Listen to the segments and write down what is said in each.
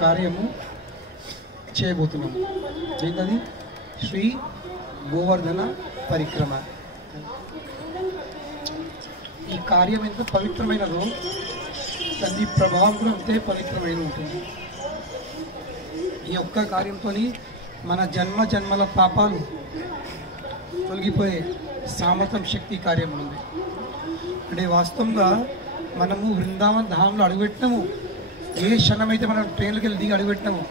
కార్యము చేయబోతున్నాము. ఏంటది? శ్రీ గోవర్ధన పరిక్రమ. ఈ కార్యం ఎంత పవిత్రమైనదో దాని ప్రభావం కూడా అంతే పవిత్రమైన ఉంటుంది. ఈ ఒక్క కార్యంతో మన జన్మ జన్మల పాపాలు తొలగిపోయే సామర్థ్యం శక్తి కార్యం ఉంది. అంటే వాస్తవంగా మనము వృందావన్ ధామంలో అడుగుపెట్టినాము. ఏ క్షణమైతే మనం ట్రైన్కి వెళ్ళి దిగి అడుగుపెట్టినాము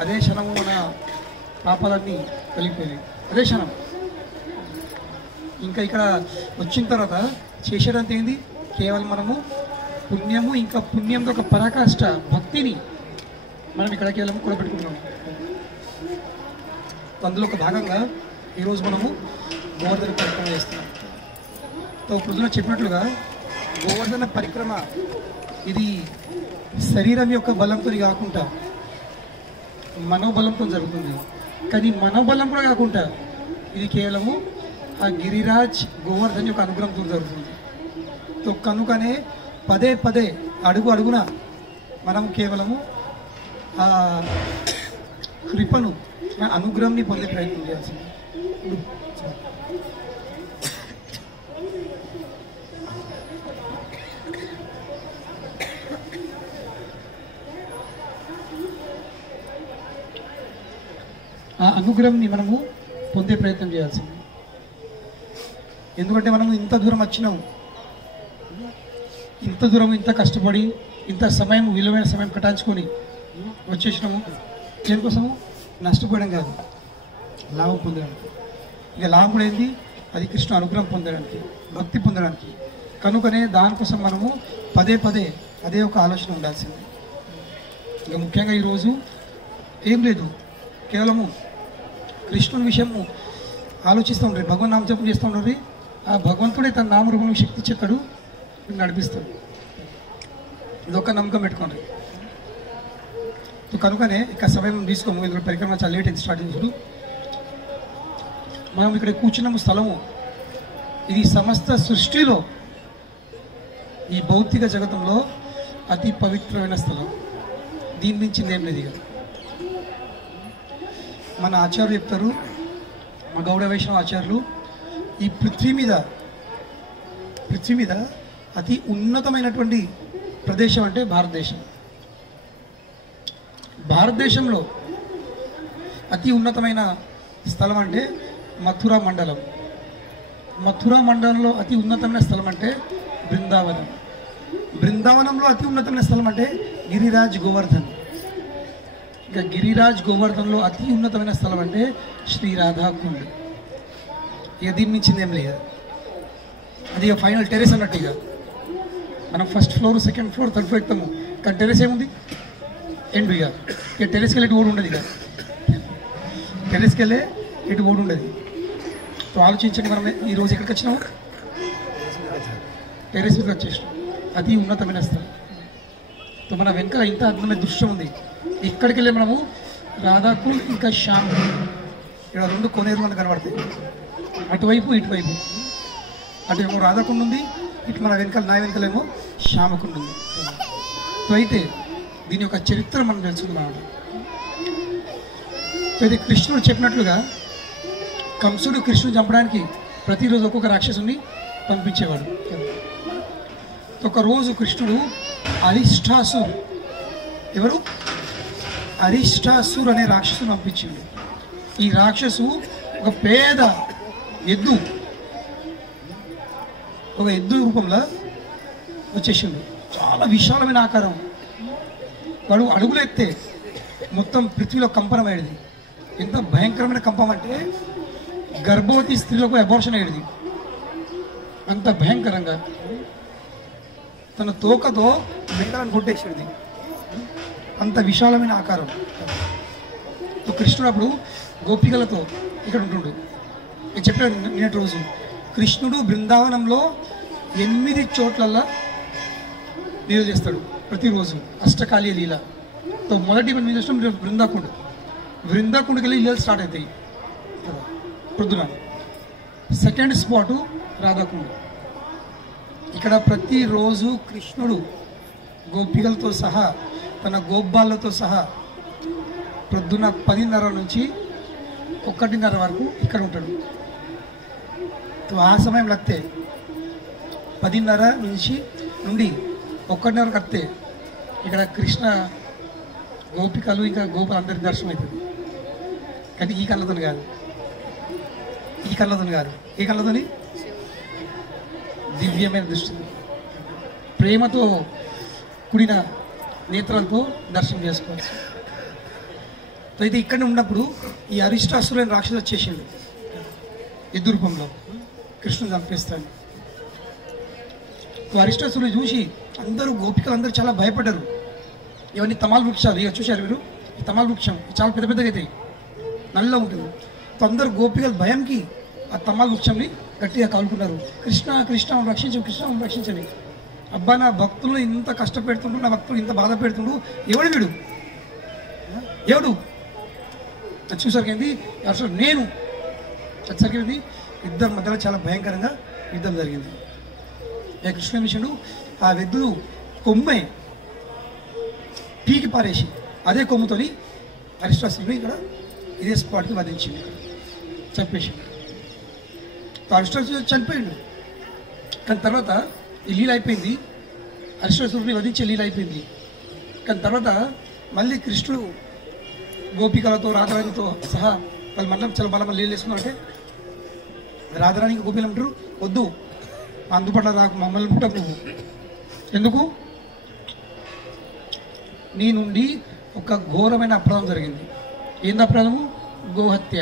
అదే క్షణము మన పాపాలన్నీ తొలగిపోయాయి. అదే క్షణం. ఇంకా ఇక్కడ వచ్చిన తర్వాత చేసేదంత ఏంది? కేవలం మనము పుణ్యము, ఇంకా పుణ్యంతో ఒక పరాకాష్ట భక్తిని మనం ఇక్కడ కేవలం కూడబెట్టుకుంటున్నాము. అందులో ఒక భాగంగా ఈరోజు మనము గోవర్ధన పరిక్రమ చేస్తున్నాం. పొద్దున చెప్పినట్లుగా గోవర్ధన పరిక్రమ ఇది శరీరం యొక్క బలంతో కాకుండా మనోబలంతో జరుగుతుంది. కానీ మనోబలం కూడా కాకుండా ఇది కేవలము ఆ గిరిరాజ్ గోవర్ధన్ యొక్క అనుగ్రహంతో జరుగుతుంది. కనుకనే పదే పదే అడుగు అడుగున మనం కేవలము ఆ కృపను అనుగ్రహాన్ని పొందే ప్రయత్నం చేయాల్సింది. ఆ అనుగ్రహాన్ని మనము పొందే ప్రయత్నం చేయాల్సింది. ఎందుకంటే మనము ఇంత దూరం వచ్చినాము, ఇంత దూరం ఇంత కష్టపడి ఇంత సమయం విలువైన సమయం కటాయించుకొని వచ్చేసినాము. దేనికోసము? నష్టపోవడం కాదు, లాభం పొందడానికి. ఇక లాభం కూడా ఏంది? అది కృష్ణ అనుగ్రహం పొందడానికి, భక్తి పొందడానికి. కనుకనే దానికోసం మనము పదే పదే అదే ఒక ఆలోచన ఉండాల్సింది. ఇక ముఖ్యంగా ఈరోజు ఏం లేదు, కేవలము కృష్ణుని విషయము ఆలోచిస్తూ ఉంటారు, భగవన్ నామజపం చేస్తూ ఉంటారు. ఆ భగవంతుడే తన నామరూపం శక్తి చెక్కడు నడిపిస్తాడు. ఇదొక నమ్మకం పెట్టుకోండి. కనుకనే ఇక సమయం తీసుకోము, ఎందుకంటే పరిక్రమ చాలా లేట్ అయింది స్టార్టింగ్. చూడు, మనం ఇక్కడ కూర్చున్నాము స్థలము, ఇది సమస్త సృష్టిలో ఈ భౌతిక జగతంలో అతి పవిత్రమైన స్థలం. దీని మించింది ఏం లేదు. ఇక మన ఆచార్యులు చెప్తారు, మా గౌడ వైష్ణవ ఆచార్యులు, ఈ పృథ్వీ మీద అతి ఉన్నతమైనటువంటి ప్రదేశం అంటే భారతదేశం. భారతదేశంలో అతి ఉన్నతమైన స్థలం అంటే మథురా మండలం. మథురా మండలంలో అతి ఉన్నతమైన స్థలం అంటే బృందావనం. బృందావనంలో అతి ఉన్నతమైన స్థలం అంటే గిరిరాజ్ గోవర్ధన్. ఇక గిరిరాజ్ గోవర్ధన్లో అతి ఉన్నతమైన స్థలం అంటే శ్రీ రాధాకుండ్. ఇక దీని మించింది ఏం లేదు. అది ఇక ఫైనల్ టెరెస్ అన్నట్టు. ఇక మనం first floor, second floor, third floor ఎక్కుతాము, కానీ టెరెస్ ఏముంది? ఎండు. ఇక టెరెస్కి వెళ్ళి ఇటు ఓడి ఉండదు. ఇక టెరెస్కి వెళ్ళే ఇటు ఓడి ఉండదు. ఆలోచించండి, మనం ఈరోజు ఎక్కడికి వచ్చినాము? టెరెస్ మీదకి వచ్చేసినాం. అది ఉన్నతమైన స్థలం. మన వెనకాల ఇంత అద్భుతమైన దృశ్యం ఉంది. ఇక్కడికి వెళ్ళి మనము రాధాకుండ్ ఇంకా శ్యామ్, ఇక్కడ రెండు కోనేరు మనకు కనబడతాయి, అటువైపు ఇటువైపు. అటు ఏమో రాధాకుండ్ ఉంది, ఇటు మన వెనకాల నా వెనకాలేమో శ్యామకుండ్ ఉంది. అయితే దీని యొక్క చరిత్ర మనం తెలుసుకుందాం. అయితే కృష్ణుడు చెప్పినట్లుగా కంసుడు కృష్ణుడు చంపడానికి ప్రతిరోజు ఒక్కొక్క రాక్షసుని పంపించేవాడు. ఒకరోజు కృష్ణుడు అరిష్టాసుర్, ఎవరు? అరిష్టాసుర్ అనే రాక్షసుని పంపించిండు. ఈ రాక్షసు ఒక పేద ఎద్దు, ఒక ఎద్దు రూపంలో వచ్చేసిండు. చాలా విశాలమైన ఆకారం. వాడు అడుగులు ఎత్తే మొత్తం పృథ్వీలో కంపనం అయ్యేది. ఎంత భయంకరమైన కంపం అంటే గర్భవతి స్త్రీలకు అబార్షన్ అయ్యేది. అంత భయంకరంగా తన తోకతో మెండలను కొట్టేసేది. అంత విశాలమైన ఆకారం. కృష్ణుడు అప్పుడు గోపికలతో ఇక్కడ ఉంటుండు. నేను చెప్పాను నిన్నటి రోజు, కృష్ణుడు బృందావనంలో 8 చోట్లల్లో లీల చేస్తాడు ప్రతిరోజు, అష్టకాళీయ లీల. మొదటి మనం ఏం చేస్తాం? బృందాకుండ్. బృందాకుండ్కి వెళ్ళి లీలలు స్టార్ట్ అవుతాయి పొద్దున. Second spot Radhakund. ఇక్కడ ప్రతిరోజు కృష్ణుడు గోపికలతో సహా తన గోబ్బాళ్ళతో సహా ప్రొద్దున 10:30 నుంచి 1:30 వరకు ఇక్కడ ఉంటాడు. ఆ సమయంలో వస్తే 10:30 నుండి 1:30 వరకు వస్తే ఇక్కడ కృష్ణ గోపికలు ఇంకా గోపులు అందరి దర్శనం అవుతుంది. కానీ ఈ కళ్ళతో కాదు, ఈ కళ్ళతో కాదు, ఈ కళ్ళతోని దివ్యమైన దృష్టి, ప్రేమతో కూడిన నేత్రాలతో దర్శనం చేసుకోవచ్చు. అయితే ఇక్కడే ఉన్నప్పుడు ఈ అరిష్టాసురుని రాక్షసు వచ్చేసిండు ఎద్దు రూపంలో, కృష్ణుని చంపేస్తాడు. అరిష్టాసురుని చూసి అందరూ గోపికలు అందరూ చాలా భయపడ్డారు. ఇవన్నీ తమాల్ వృక్షాలు, ఇక చూశారు మీరు, ఈ తమాల్ వృక్షం చాలా పెద్ద పెద్దగా అవుతాయి, నల్ల ఉంటుంది. అందరు గోపికలు భయంకి ఆ తమాల్ వృక్షంని గట్టిగా కాలుకున్నారు. కృష్ణ కృష్ణ రక్షించు, కృష్ణ రక్షించని. అబ్బా నా భక్తులు ఇంత కష్టపెడుతుండు, నా భక్తులు ఇంత బాధ పెడుతుండు, ఎవడు వీడు, ఎవడు చూసరికి ఏంది అసలు నేను వచ్చరికి ఏంది, ఇద్దరి మధ్యలో చాలా భయంకరంగా యుద్ధం జరిగింది. కృష్ణ మిషుడు ఆ వెద్దు కొమ్మే పీకి పారేసి అదే కొమ్ముతోని అరిష్టాసురుని ఇక్కడ ఇదే స్పాట్కి వధించింది, చంపేసింది. అరిష్టాసురుడు చనిపోయిండు. కానీ తర్వాత ఈ లీల అయిపోయింది, అరిష్టాసురుని వధించే లీల అయిపోయింది. కానీ తర్వాత మళ్ళీ కృష్ణుడు గోపికలతో రాధారాణితో సహా వాళ్ళు మండలం చాలా బలం లీలు వేసుకున్నారంటే రాధారాణికి గోపికలు అంటారు, వద్దు అందుబాటులో రాకు, మమ్మల్ని పుట్టకు నువ్వు, ఎందుకు నీ నుండి ఒక ఘోరమైన అపరాధం జరిగింది. ఏంది అపరాధము? గోహత్య.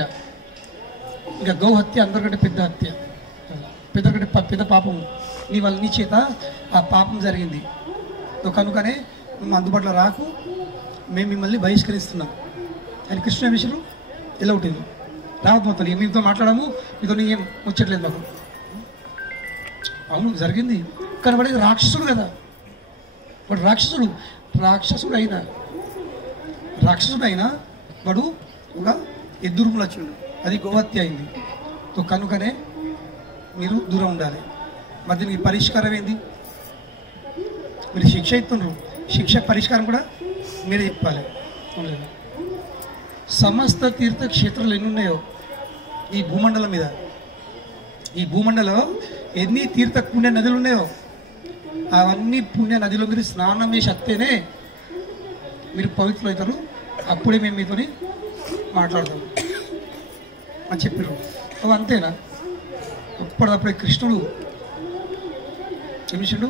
ఇంకా గోహత్య అందరికంటే పెద్ద హత్య, పెద్ద పాపం. నీ వల్ల నీ చేత ఆ పాపం జరిగింది. కనుకనే నువ్వు అందుబాటులో రాకు, మేము మిమ్మల్ని బహిష్కరిస్తున్నాం అని కృష్ణ విషయంలో ఎలా ఉంటుంది. రావద్దు మొత్తం, మీతో మాట్లాడము, మీతో ఏం వచ్చట్లేదు మాకు. అవును జరిగింది, కానీ వాడు రాక్షసుడు కదా, వాడు రాక్షసుడు అయినా వాడు ఒక ఎద్దు రూపంలో వచ్చిండు, అది గోహత్య అయింది. కనుకనే మీరు దూరం ఉండాలి. మరి దీనికి పరిష్కారం ఏంది? మీరు శిక్ష ఇస్తున్నారు, శిక్ష పరిష్కారం కూడా మీరే చెప్పాలి. సమస్త తీర్థక్షేత్రాలు ఎన్ని ఉన్నాయో ఈ భూమండలం మీద, ఈ భూమండలం ఎన్ని తీర్థ పుణ్య నదులు ఉన్నాయో అవన్నీ పుణ్య నదిలో మీరు స్నానం చేసి వస్తేనే మీరు పవిత్రులు అవుతారు. అప్పుడే మేము మీతోని మాట్లాడతాం అని చెప్పారు. అవి అంతేనా? అప్పుడప్పుడే కృష్ణుడు ఏమిషుడు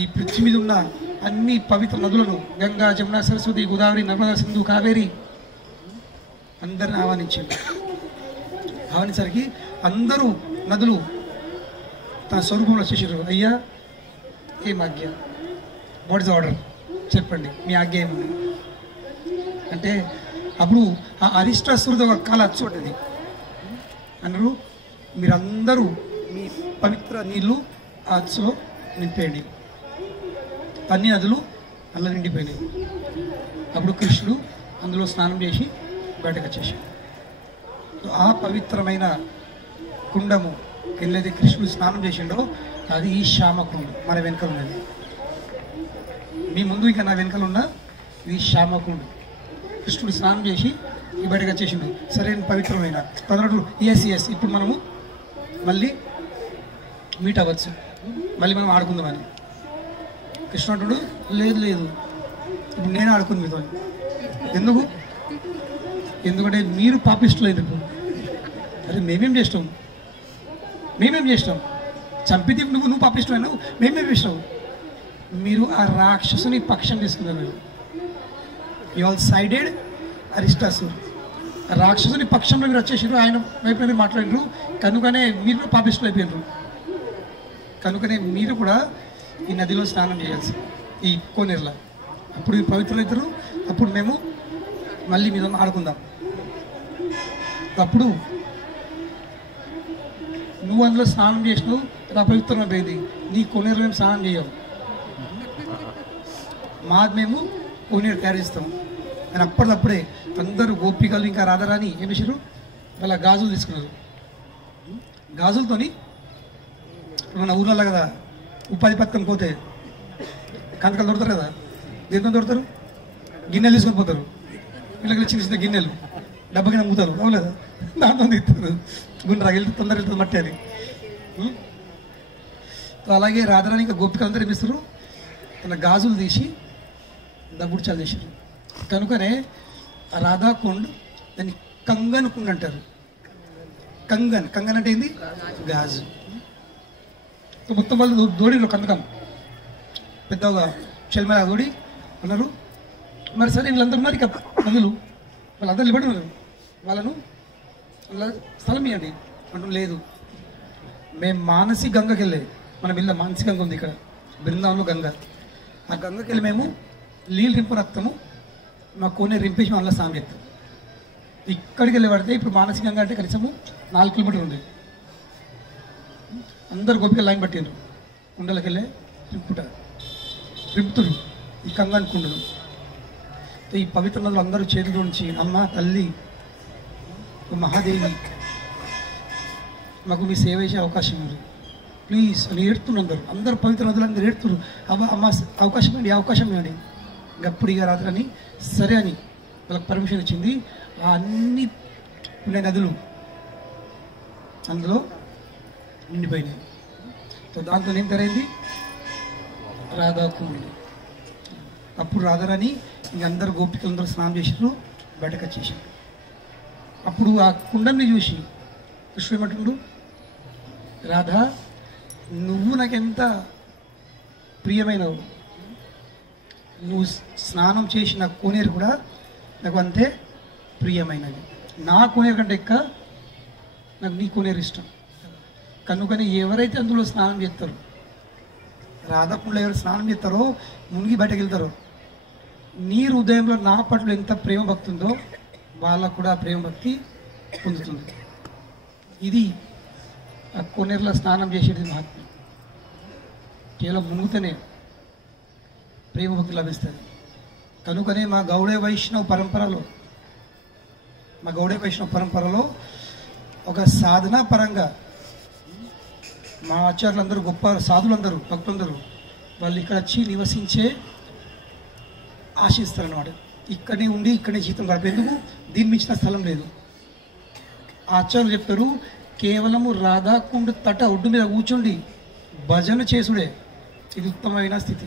ఈ పృథ్వీ మీద ఉన్న అన్ని పవిత్ర నదులను, గంగా, జమున, సరస్వతి, గోదావరి, నర్మదా, సింధు, కావేరి అందరిని ఆహ్వానించాడు. ఆహ్వానించడానికి అందరూ నదులు తన స్వరూపంలో వచ్చేసారు. అయ్యా ఏం ఆజ్ఞ, వాట్ ఇస్ ఆర్డర్, చెప్పండి మీ ఆజ్ఞ ఏముంది అంటే అప్పుడు ఆ అరిష్టాసురుడు ఒక కాల అచ్చుంటుంది అన్నారు, మీరందరూ మీ పవిత్ర నీళ్ళు ఆ అచ్చులో నింపేయండి. అన్ని నదులు అలా నిండిపోయినాయి. అప్పుడు కృష్ణుడు అందులో స్నానం చేసి బయటకు వచ్చేసాడు. ఆ పవిత్రమైన కుండము వెళ్ళేది కృష్ణుడు స్నానం చేసిండో అది ఈ శ్యామకుండం, మన వెనకలు ఉన్నది. మీ ముందు ఇంకా నా వెనకలు ఉన్న ఇది శ్యామకుండం. కృష్ణుడు స్నానం చేసి ఈ బయటకు వచ్చేసిండు. సరైన పవిత్రమైన పదనడు ఎస్ ఇప్పుడు మనము మళ్ళీ మీట్ అవ్వచ్చు, మళ్ళీ మనం ఆడుకుందామని. కృష్ణుడు లేదు ఇప్పుడు నేను ఆడుకుంది మీతో. ఎందుకంటే మీరు పాపిస్టులు. ఎందుకు? అరే మేమేం చేస్తాం చంపితే నువ్వు పాపిష్టమైనావు, మేమేం చేస్తాం. మీరు ఆ రాక్షసుని పక్షం తీసుకున్నారు. You all sided Arishtasur. రాక్షసుని పక్షంలో మీరు వచ్చేసారు, ఆయన వైపు మీరు మాట్లాడారు. కనుకనే మీరు పాపిష్టులు అయిపోయినారు. కనుకనే మీరు కూడా ఈ నదిలో స్నానం చేయాల్సి, ఈ కోనేరులో. అప్పుడు మీరు పవిత్రులు అవుతారు. అప్పుడు మేము మళ్ళీ మీద ఆడుకుందాం. అప్పుడు నువ్వు అందులో స్నానం చేసినావు, అపవిత్రమైపోయింది. నీ కోనేరులో మేము స్నానం చేయం, మేము కోనేరు తయారు చేస్తాం అని అప్పటికప్పుడే అందరూ గోపికలు ఇంకా రాధారాణి ఏం చేశారు, వాళ్ళ గాజులు తీసుకున్నారు. గాజులతోని మన ఊర్లలో కదా ఉపాధి పథకం పోతే కందకాలు దొరుకుతారు కదా, దేంతో దొరుకుతారు? గిన్నెలు తీసుకొని పోతారు, వీళ్ళకి చిన్న చిన్న గిన్నెలు డబ్బా కింద అమ్ముతారు, అవులేదా? దాంతో తీస్తారు, గుండ్రా వెళ్తే తొందర వెళ్తుంది మట్టి అది. అలాగే రాధారాణి ఇంకా గోపికలందరూ ఏమిస్తారు, తన గాజులు తీసి దబ్బుడ్చాలు చేశారు. కనుకనే రాధాకుండ్ దాన్ని కంగన్ కుండ్ అంటారు. కంగన్ కంగన్ అంటే ఏంది? గాజు. మొత్తం వాళ్ళు దోడిలో కందకం పెద్దగా చెల్మల దోడి ఉన్నారు. మరి సరే వీళ్ళందరూ ఉన్నారు, ఇక నదులు వాళ్ళందరూ నిలబడి ఉన్నారు, వాళ్ళను స్థలం ఇవ్వండి అంటూ. లేదు, మేము మానసి గంగకి వెళ్ళే, మనం వెళ్ళాం. మానసి గంగ ఉంది ఇక్కడ బృందావనంలో గంగ. ఆ గంగకి వెళ్ళి మేము నీళ్ళు రింపు రక్తము మా కోనే రింపేసి అందులో స్నానం చేస్తాం. ఇక్కడికి వెళ్ళి పడితే ఇప్పుడు మానసి గంగ అంటే కనీసము 4 కిలోమీటర్లు ఉంది. అందరు గోపికలు లైన్ పట్టిండ్రు, కుండలకి వెళ్ళే రింపుతురు ఈ కంగ అనుకుంటున్నారు. ఈ పవిత్ర నదులు అందరూ చేతుల నుంచి అమ్మ తల్లి మహాదేవి మాకు మీ సేవ చేసే అవకాశం ఉంది ప్లీజ్ అని ఏడుతున్నారు. అందరూ పవిత్ర నదులు అందరూ ఏడుతున్నారు, అమ్మ అవకాశం ఏంటి, అవకాశం ఏంటి. గప్పుడు ఇక రాత్రి అని సరే అని వాళ్ళకి పర్మిషన్ ఇచ్చింది. ఆ అన్ని ఉండే నదులు అందులో నిండిపోయినాయి. సో దాంతో ఏం జరిగింది, రాధాకుండ్. అప్పుడు రాధారాణి ఇంక అందరు గోపికలందరూ స్నానం చేసారు, బయటకు వచ్చేసారు. అప్పుడు ఆ కుండని చూసి కృష్ణుడు ఏమంటుండు, రాధా నువ్వు నాకెంత ప్రియమైనవు, నువ్వు స్నానం చేసిన కోనేరు కూడా నాకు అంతే ప్రియమైనది. నా కోనేరు కంటే నాకు నీ కోనేరు ఇష్టం. కనుకని ఎవరైతే అందులో స్నానం చేస్తారో, రాధాకుండలో ఎవరు స్నానం చేస్తారో మునిగి బయటకు వెళ్తారో, నీ హృదయంలో నా పట్ల ఎంత ప్రేమ భక్తి ఉందో వాళ్ళకు కూడా ప్రేమ భక్తి పొందుతుంది. ఇది ఆ కోనేరులో స్నానం చేసేది మహాత్మ్యం. కేవలం మునుగుతూనే ప్రేమ భక్తి లభిస్తుంది. కనుకనే మా గౌడీయ వైష్ణవ పరంపరలో ఒక సాధన పరంగా మా ఆచార్యులందరూ, గొప్ప సాధులందరూ, భక్తులందరూ వాళ్ళు ఇక్కడ వచ్చి నివసించే ఆశిస్తారన్నమాట. ఇక్కడే ఉండి ఇక్కడే జీవితం గడిపేందుకు దీని మించిన స్థలం లేదు. ఆచార్యులు చెప్తారు, కేవలము రాధాకుండ తట ఒడ్డు మీద కూర్చోండి భజన చేసుడే ఇది ఉత్తమమైన స్థితి.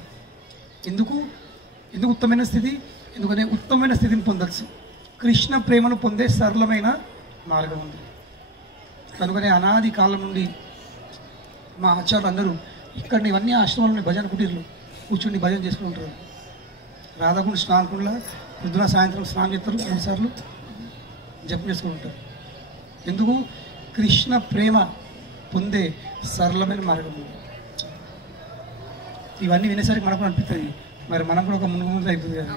ఎందుకు ఉత్తమమైన స్థితి? ఎందుకంటే ఉత్తమమైన స్థితిని పొందవచ్చు. కృష్ణ ప్రేమను పొందే సరళమైన మార్గం ఉంది. కనుకనే అనాది కాలం నుండి మా ఆచార్యులు అందరూ ఇక్కడ ఇవన్నీ ఆశ్రమాలని భజన కుటీర్లు కూర్చుని భజన చేసుకుంటారు. రాధాకుండ స్నానకుండలా పొద్దున సాయంత్రం స్నానం చేస్తారు, 3 సార్లు జపం చేసుకుంటారు. ఎందుకు? కృష్ణ ప్రేమ పొందే సరళమైన మార్గం ఉంది. ఇవన్నీ వినేసరికి మనకు అనిపిస్తుంది, మరి మనం కూడా ఒక ముందు అవుతుంది కదా.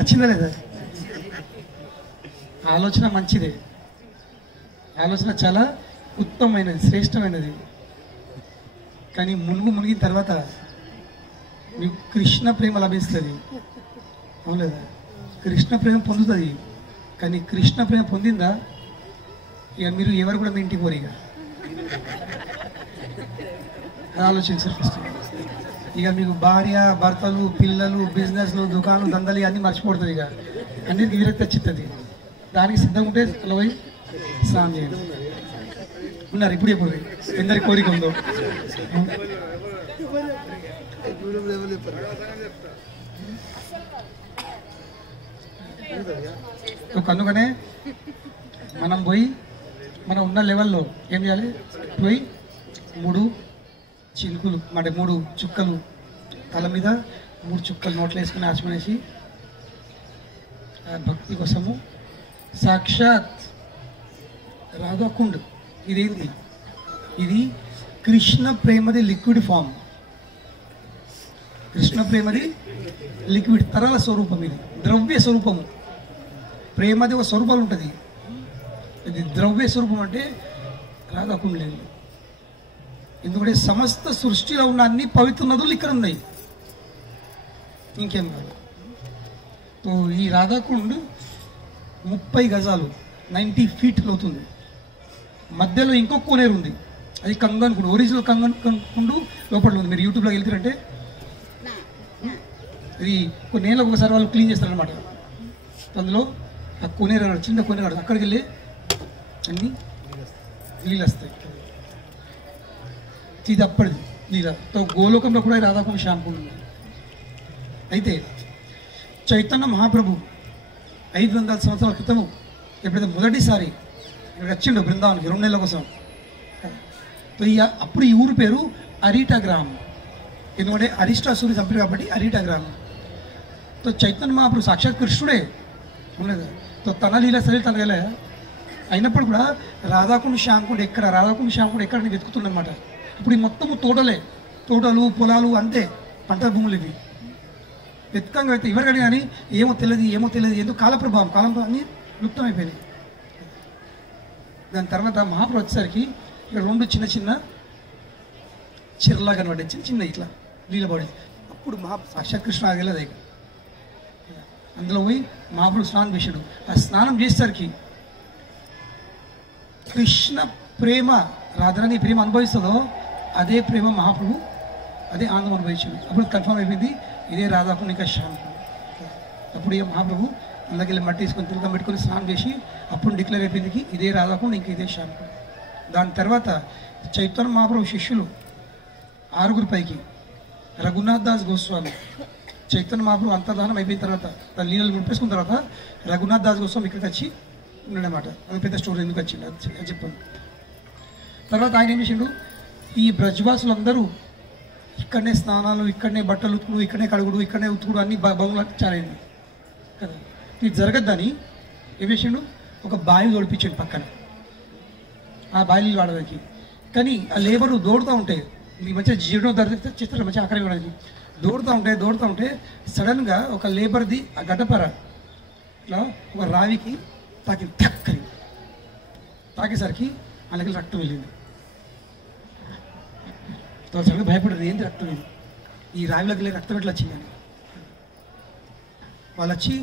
వచ్చిందా లేదా? ఆలోచన మంచిదే, ఆలోచన చాలా ఉత్తమమైనది, శ్రేష్టమైనది. కానీ మునిగిన తర్వాత మీకు కృష్ణ ప్రేమ లభిస్తుంది, అవును లేదా? కృష్ణ ప్రేమ పొందుతుంది. కానీ కృష్ణ ప్రేమ పొందిందా ఇక మీరు ఎవరు కూడా మీ ఇంటికి పోరు. ఇక ఆలోచించారు ఫస్ట్. ఇక మీకు భార్య, భర్తలు, పిల్లలు, బిజినెస్లు, దుకాణాలు, దందలు అన్నీ మర్చిపోతుంది. ఇక అన్నిటికీ విరక్తి వచ్చింది. దానికి సిద్ధంగా ఉంటే అలా పోయి స్నానం చేయండి. ఉన్నారు ఇప్పుడు ఎందరి కోరిక ఉందో. కనుకనే మనం పోయి మనం ఉన్న లెవెల్లో ఏం చేయాలి, పోయి 3 చిలుకులు అంటే 3 చుక్కలు తల మీద 3 చుక్కలు నోట్లు వేసుకుని ఆచమనేసి భక్తి కోసము సాక్షాత్ రాధాకుండ్. ఇదేంటి? ఇది కృష్ణ ప్రేమది లిక్విడ్ ఫామ్. కృష్ణ ప్రేమది లిక్విడ్ తరల స్వరూపం, ఇది ద్రవ్య స్వరూపము. ప్రేమది ఒక స్వరూపాలు ఉంటుంది, ఇది ద్రవ్య స్వరూపం. అంటే రాధాకుండ్ లేదు. ఎందుకంటే సమస్త సృష్టిలో ఉన్న అన్ని పవిత్ర నదులు ఇక్కడ ఉన్నాయి, ఇంకేం కాదు. సో ఈ రాధాకుండ్ 30 గజాలు 90 ఫీట్ అవుతుంది. మధ్యలో ఇంకొక కోనేరు ఉంది, అది కంగన్ కుండు, ఒరిజినల్ కంగన్ కుండు లోపల ఉంది. మీరు యూట్యూబ్లో వెళ్తారంటే ఇది కొన్ని ఏళ్ళకి ఒకసారి వాళ్ళు క్లీన్ చేస్తారనమాట. అందులో ఆ కొనేరు చిన్న కొనేరు అక్కడికి వెళ్ళి అన్నీ నీళ్ళు వస్తాయి. ఇది అప్పటిది నీళ్ళతో గోలోకంలో కూడా రాధాకుండ శ్యామకుండ ఉంది. అయితే చైతన్య మహాప్రభు 500 సంవత్సరాల క్రితము ఎప్పుడైతే మొదటిసారి ఇక్కడ వచ్చిండు బృందావనికి 2 నెలల కోసం, అప్పుడు ఈ ఊరు పేరు అరీటా గ్రామం. ఎందుకంటే అరిష్టాసురుడు చంపారు కాబట్టి అరీటా గ్రామం. తో చైతన్య మహాప్రభు సాక్షాత్ కృష్ణుడే ఉండేది. తో తన లీల సరే తన లీల అయినప్పుడు కూడా రాధాకుండ శ్యామకుండ ఎక్కడ, రాధాకుండ శ్యామకుండ ఎక్కడ నేను వెతుకుతుండనమాట. ఇప్పుడు ఈ మొత్తము తోటలు పొలాలు అంతే, పంట భూములు ఇవి. వెతకంగా అయితే ఎవరికని కానీ ఏమో తెలియదు ఎందుకు కాలప్రభావం అన్నీ లుప్తమైపోయినాయి. దాని తర్వాత మహాప్రభు వచ్చేసరికి ఇక్కడ 2 చిన్న చిరలా కనబడ్డాయి, చిన్న ఇట్లా నీళ్ళబడి. అప్పుడు సాక్షాత్ కృష్ణ ఆగలేదు. అందులో పోయి మహాప్రభు స్నానం చేశాడు. ఆ స్నానం చేసేసరికి కృష్ణ ప్రేమ రాధారాణి ప్రేమ అనుభవిస్తుందో అదే ప్రేమ మహాప్రభు అదే ఆనందం అనుభవించాడు. అప్పుడు కన్ఫర్మ్ అయిపోయింది ఇదే రాధాకుండ ఇంకా శ్యామకుండ. అప్పుడు మహాప్రభు అందుకెళ్ళి మట్టి తీసుకొని తిరగం పెట్టుకొని స్నానం చేసి అప్పుడు డిక్లేర్ అయిపోయింది ఇదే రాధాకుండ ఇంకా ఇదే శ్యామకుండ. దాని తర్వాత చైతన్య మహాప్రభు శిష్యులు 6 పైకి రఘునాథ్ దాస్ గోస్వామి, చైతన్య మహాప్రభు అంతర్ధానం అయిపోయిన తర్వాత తన లీలలు ముడిపేసుకున్న తర్వాత రఘునాథ్ దాస్ గోస్వామి ఇక్కడికి వచ్చి ఉన్నాడనమాట. అది పెద్ద స్టోరీ ఎందుకు వచ్చింది అది చెప్పాను. తర్వాత ఆయన ఏం చేసిండు, ఈ బ్రజ్వాసులందరూ ఇక్కడనే స్నానాలు, ఇక్కడనే బట్టలు ఉతుకుడు, ఇక్కడనే కడుగుడు, ఇక్కడనే ఉతుకుడు అన్ని బంగులకు చాలా అయింది కదా. ఇది జరగద్దని ఏం చేసిండు, ఒక బావి తోడిపించాడు పక్కన, ఆ బావిలు వాడడానికి. కానీ ఆ లేబరు దోడుతూ ఉంటే ఈ మంచిగా జీవనం ధరిస్తే చేస్తారు మంచిగా ఆఖరి వాడడానికి దోడుతూ ఉంటే సడన్గా ఒక లేబర్ది ఆ గడ్డపర ఇట్లా ఒక రావికి తాకింది, టక్కని తాకేసరికి వాళ్ళకి రక్తం వెళ్ళింది. సడన్గా భయపడదు, ఏంటి రక్తం ఇది, ఈ రావిలోకి వెళ్ళి రక్తం ఎట్లా వచ్చిందని. వాళ్ళు వచ్చి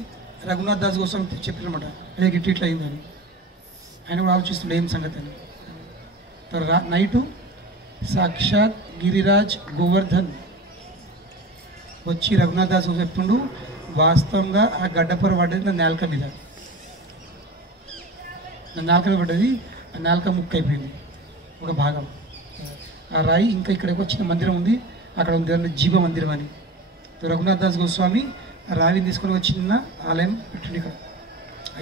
రఘునాథ్ దాస్ కోసం చెప్పినమాట, అదే గిట్టి ఇట్లా అయిందని. ఆయన కూడా ఆలోచిస్తుండే ఏం సంగతి అని. నైటు సాక్షాత్ గిరిరాజ్ గోవర్ధన్ వచ్చి రఘునాథ్ దాస్ చెప్తుండు, వాస్తవంగా ఆ గడ్డపొర పడ్డది నా నేలక మీద, నా నేలక పడ్డది, ఆ నేలక ముక్క అయిపోయింది ఒక భాగం. ఆ రాయి ఇంకా ఇక్కడ వచ్చిన మందిరం ఉంది, అక్కడ ఉంది దాన్ని జీవ మందిరం అని. రఘునాథ్ దాస్ గోస్వామి ఆ రావిని తీసుకొని ఒక చిన్న ఆలయం పెట్టింది ఇక్కడ,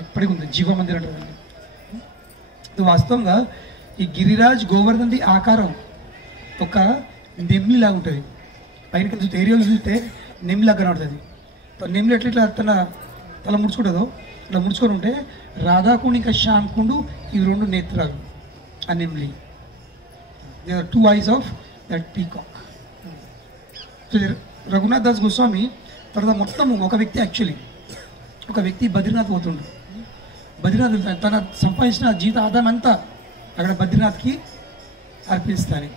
ఇప్పటికి ఉంది జీవ మందిరం అంటారండి. వాస్తవంగా ఈ గిరిరాజ్ గోవర్ధన్ది ఆకారం ఒక నెమ్మిలాగా ఉంటుంది. పైన చూస్తే ఏరియాలో చూస్తే నెమ్మిలాగా కనబడుతుంది. నెమ్మిలి ఎట్లా తన తల ముడుచుకుంటుందో అట్లా ముడుచుకొని ఉంటే రాధాకుండ ఇంకా శ్యామకుండు ఇవి 2 నేత్రాలు ఆ నెమ్మిలి. There are 2 eyes of that peacock. So Raghunath Das Goswami తర్వాత మొత్తము ఒక వ్యక్తి బద్రీనాథ్ పోతుండు. బద్రీనాథ్ తన సంపాదించిన జీవిత ఆదాయం అంతా అక్కడ బద్రీనాథ్కి అర్పిస్తాను,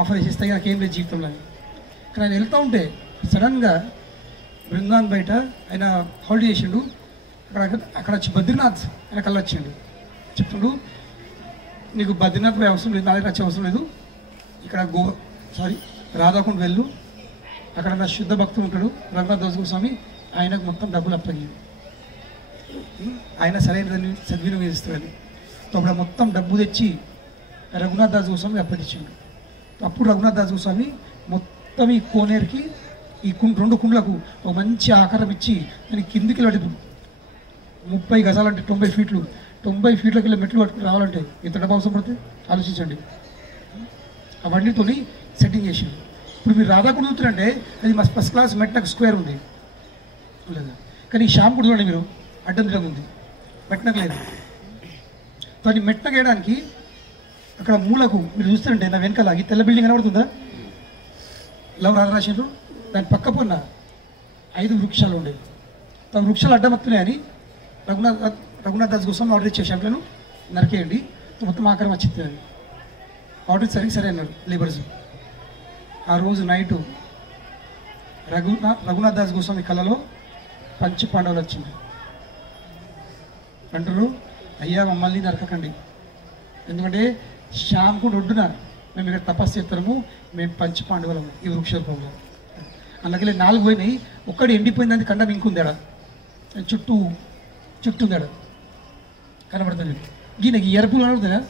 ఆఫర్ చేస్తాయి. నాకేం లేదు జీవితంలో. కానీ ఆయన వెళ్తూ ఉంటే సడన్గా బృందావన్ బయట ఆయన హాల్ట్ చేసిండు. అక్కడ వచ్చి బద్రీనాథ్ ఆయన కళ్ళు వచ్చిండు. చెప్తుండు, నీకు బద్రీనాథ్ పోయే అవసరం లేదు, నా దగ్గర వచ్చే అవసరం లేదు, ఇక్కడ రాధాకుండ వెళ్ళు, అక్కడ నా శుద్ధ భక్తుడు ఉంటాడు రఘునాథ్ దాస్ గోస్వామి, ఆయనకు మొత్తం డబ్బులు అప్పగింది, ఆయన సరైన సద్వినియోగిస్తాడని. అప్పుడు మొత్తం డబ్బు తెచ్చి రఘునాథ్ దాస్ గోస్వామి అప్పగించాడు. అప్పుడు రఘునాథ్ దాస్ గోస్వామి మొత్తం ఈ కోనేరుకి ఈ 2 కుండ్లకు ఒక మంచి ఆకారం ఇచ్చి దానికి కిందికి వెళ్ళి 30 గజాలంటే 90 ఫీట్లు, 90 ఫీట్లకి వెళ్ళి మెట్లు పట్టుకుని రావాలంటే ఎంత డబ్బు అవసరం పడుతుంది ఆలోచించండి. అవన్నీతో సెట్టింగ్ చేసాడు. ఇప్పుడు మీరు రాధాకుండ చూస్తారంటే అది మా ఫస్ట్ క్లాస్ మెట్నకు స్క్వేర్ ఉంది లేదా, కానీ శ్యామకుండ చూడండి మీరు అడ్డం తిరగ ఉంది, మెట్నకు లేదు. దాన్ని మెట్నకు వేయడానికి అక్కడ మూలకు మీరు చూస్తారంటే నా వెనకాల ఈ తెల్ల బిల్డింగ్ కనబడుతుందా, లవ్ రాధారాశిండ్రు, దాని పక్క పొన్న 5 వృక్షాలు ఉండేవి. తమ వృక్షాలు అడ్డం వస్తున్నాయని రఘునాథ్ దాస్ కోసం ఆర్డర్ ఇచ్చే షాంప్లను నరికేయండి, మొత్తం ఆకారం వచ్చింది అని ఆర్డర్ సరే అన్నారు లేబర్స్. ఆ రోజు నైటు రఘునాథ్ దాస్ గోస్వామి కళలో పంచపాండవులు వచ్చింది. అంటారు, అయ్యా మమ్మల్ని నరకకండి, ఎందుకంటే శ్యామకుండ ఒడ్డున మేము ఇక్కడ తపస్సు చేస్తాము, మేము పంచ పాండవులము ఈ వృక్ష రూపంలో. అందుకే 4 పోయినాయి, ఒక్కటి ఎండిపోయిందని కండం ఇంకుందాడ, చుట్టూ ఉందాడ కనబడుతుంది. ఈయనకి ఎరుపులు కనబడుతుందా,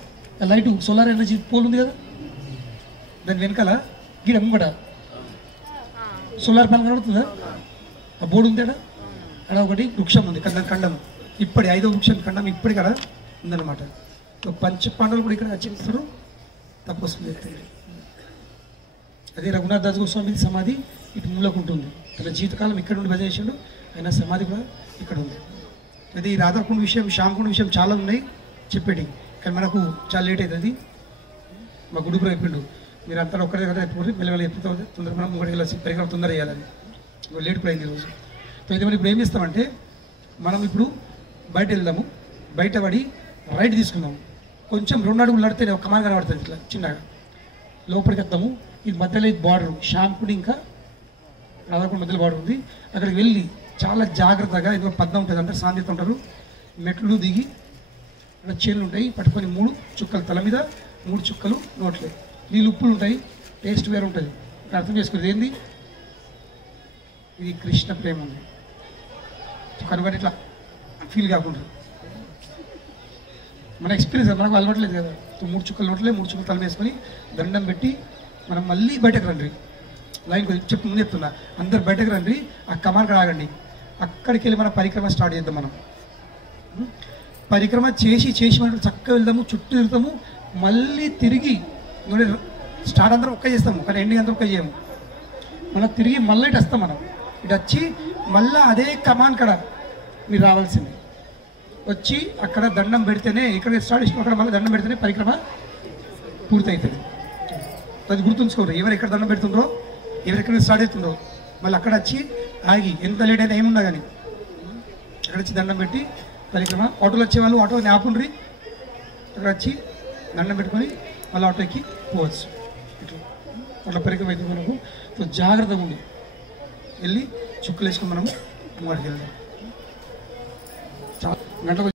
లైట్ సోలార్ ఎనర్జీ పోల్ ఉంది కదా, దాని వెనకాల గీడ ముంగట సోలార్ ప్యానల్ కనబడుతుందా, ఆ బోర్డు ఉందాడ, అక్కడ ఒకటి వృక్షం ఉంది ఖండం, ఇప్పటి 5వ వృక్షం ఖండం ఇప్పటి కదా ఉందన్నమాట. పంచ పాండవులు కూడా ఇక్కడ ఆచరిస్తారు, తపస్సు చేస్తారు. అదే రఘునాథ్ దాస్ గోస్వామి సమాధి ఇటు మూలకు ఉంటుంది. తన జీవితకాలం ఇక్కడ నుండి భజన చేసిండు, ఆయన సమాధి కూడా ఇక్కడ ఉంది. అయితే ఈ రాధాకుండ విషయం, శ్యామకుండ విషయం చాలా ఉన్నాయి చెప్పేటి, కానీ మనకు చాలా లేట్ అవుతుంది. మా గుడి కూడా చెప్పిండు, మీరు అంతా ఒక్కడే కదా ఎప్పుడు మెల్లమెల్ల ఎప్పుడు తొందరగా మనం ఒకటి వెళ్ళాల్సి పరికరం తొందర చేయాలని, లేట్ కూడా అయింది ఈరోజు. అయితే మనం ఇప్పుడు ఏం చేస్తామంటే, మనం ఇప్పుడు బయట వెళ్దాము, బయట పడి రైట్ తీసుకుందాము, కొంచెం 2 అడుగులు నడితే ఒక కమాన్ కనబడుతుంది ఇట్లా చిన్నగా, లోపలికి వద్దాము. ఇది మధ్యలో ఇది బార్డర్, శ్యామకుండ ఇంకా రాధాకుండ మధ్యలో బార్డర్ ఉంది. అక్కడికి వెళ్ళి చాలా జాగ్రత్తగా, ఇది పద్మ ఉంటుంది, అంటే సాంద్యత ఉంటారు, మెట్లు దిగి అక్కడ చేనులు ఉంటాయి, పట్టుకొని 3 చుక్కలు తల మీద, 3 చుక్కలు నోట్లే, నీళ్ళు ఉప్పులు ఉంటాయి, టేస్ట్ వేరే ఉంటుంది. అర్థం చేసుకునేది ఏంది, ఇది కృష్ణ ప్రేమ ఉంది కనుక ఇట్లా ఫీల్ కాకుండా మన ఎక్స్పీరియన్స్ మనకు అలవాట్లేదు కదా. 3 చుక్కలు నోట్లే, 3 చుక్కలు తల వేసుకొని దండం పెట్టి మనం మళ్ళీ బయటకు రండి. లైన్ చెప్పి ముందు చెప్తున్నా, అందరు బయటకు రండి, ఆ కమాన్ కాడ ఆగండి. అక్కడికి వెళ్ళి మన పరిక్రమ స్టార్ట్ చేద్దాం. మనం పరిక్రమ చేసి మనం చక్కగా వెళ్దాము, చుట్టూ తిరుగుతాము, మళ్ళీ తిరిగి స్టార్ట్ అందరం ఒక్క చేస్తాము, కానీ ఎండింగ్ అందరం ఒక్క చేయము. మనం తిరిగి మళ్ళీ ఇటు వస్తాం, మనం ఇటు వచ్చి మళ్ళీ అదే కమాన్ కాడ మీరు రావాల్సింది, వచ్చి అక్కడ దండం పెడితేనే, ఇక్కడ స్టార్ట్ చేసిన అక్కడ మళ్ళీ దండం పెడితేనే పరిక్రమ పూర్తి అవుతుంది. అది గుర్తుంచుకోరు, ఎవరు ఎక్కడ దండం పెడుతుండ్రో, ఎవరు ఎక్కడ స్టార్ట్ అవుతుండ్రో, మళ్ళీ అక్కడ వచ్చి ఆగి ఎంత లేట్ అయినా ఏమున్నా కానీ అక్కడ వచ్చి దండం పెట్టి పరిక్రమ. ఆటోలు వచ్చేవాళ్ళు ఆటోని ఆపుండ్రి, అక్కడ వచ్చి దండం పెట్టుకొని మళ్ళీ ఆటో ఎక్కి పోవచ్చు. ఇట్లా అట్లా పరిక్రమ అయితే మనకు జాగ్రత్తగా ఉండి వెళ్ళి చుక్కలు వేసుకొని మనం ముంగడికి వెళ్దాం. చాలా గంటలు